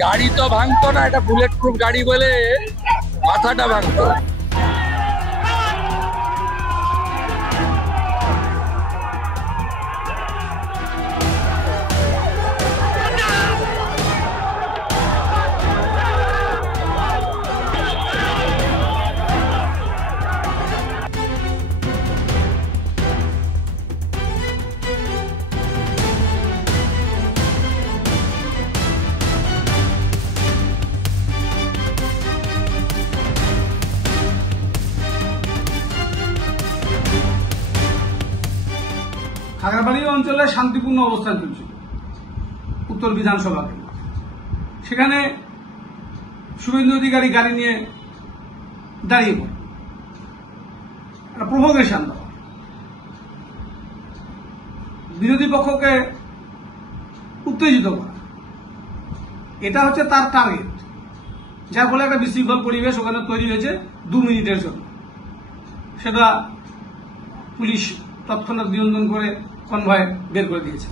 গাড়ি তো ভাঙতো না, এটা বুলেট প্রুফ গাড়ি বলে মাথাটা ভাঙতো। খাগড়াবাড়ি অঞ্চলে শান্তিপূর্ণ অবস্থান চলছিল উত্তর বিধানসভা কেন্দ্র। সেখানে শুভেন্দু অধিকারী গাড়ি নিয়ে দাঁড়িয়ে পড়ে একটা প্রভোকেশন দেওয়া, বিরোধী পক্ষকে উত্তেজিত করা, এটা হচ্ছে তার টার্গেট। যার ফলে একটা বিশৃঙ্খল পরিবেশ ওখানে তৈরি হয়েছে 2 মিনিটের জন্য। সেটা পুলিশ তৎক্ষণাৎ নিয়ন্ত্রণ করে কনভয় বের করে দিয়েছে।